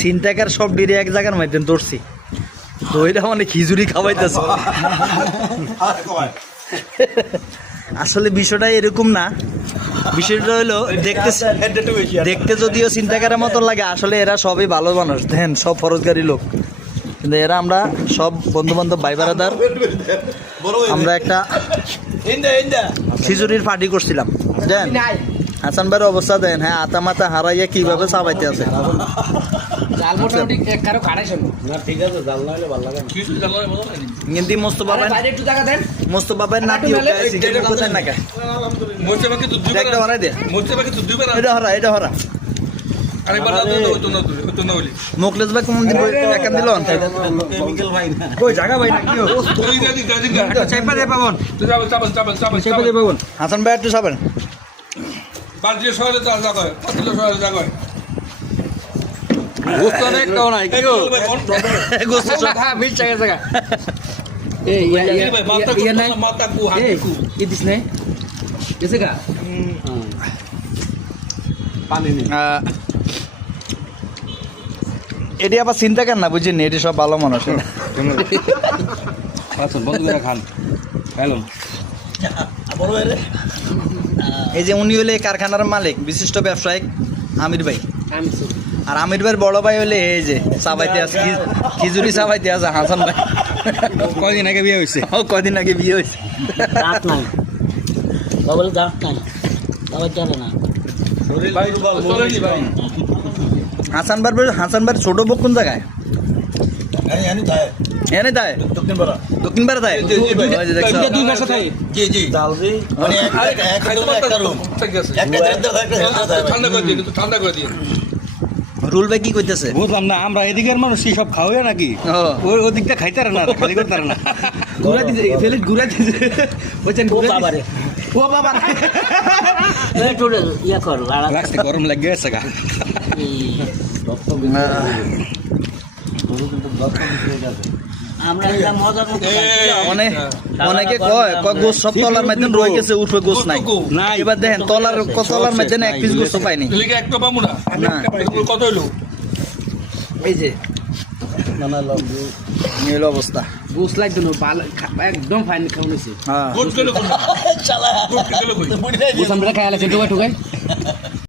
চিন্তাকার সব ডিরে এক জায়গার মাধ্যমে ধরছি দইটা মানে খিচুড়ি খাওয়াইতেছে আসলে বিষয়টা এরকম না বিষয়টা হলো দেখতে যদিও চিন্তাকারের মতো লাগে আসলে এরা সবই ভালো মানুষ দেন সব ফরজগারি লোক কিন্তু এরা আমরা সব বন্ধু বান্ধব ভাই বারাদার আমরা একটা খিচুড়ির পার্টি করছিলাম দেন হাসান ভাইয়ের অবস্থা দেন হ্যাঁ আতা মাথা হারাইয়া কিভাবে চাবাইতে আছে কিন্তু মোস্তফা ভাই নাতি কোথায় না এটা হরা মুখলেশ ভাই কোন দিন একান দিল হাসান ভাই একটু যাবেন এটি আবার চিন্তা করেন না বুঝিনি এটি সব ভালো মানুষ এই যে উনি হলে কারখানার মালিক বিশিষ্ট ব্যবসায়িক আমির ভাই আর আমির ভাইয়ের বড় ভাই হলে এই যে চাবাইতে আছে খিচুড়ি চাবাইতে আছে হাসান ভাই কয়দিন আগে বিয়ে হয়েছে কয়দিন আগে বিয়ে হয়েছে হাসান ভাইয়ের ছোট বউ কোন জায়গায় এনে তাই দক্ষিণ পাড়া তাই রুল ভাই কি করতেছে বুঝলাম না আমরা এদিকের মানুষ কি সব খাওয়া নাকি ওই দিকটা খাইতে না খালি করতে না ঘুরা দিছে ফেলে ঘুরা দিছে বলছেন ও বাবা ইয়া কর লাগছে গরম লাগে গেছে গা অনেকে কয় গোস সব তলার মাধ্যমে রয়ে গেছে উঠবে গোস নাই এবার দেখেন তলার মাধ্যমে এক পিস গোস পাইনি এই যে অবস্থা গোস লাগবে না একদম ফাইন খাওয়া হয়েছে হ্যাঁ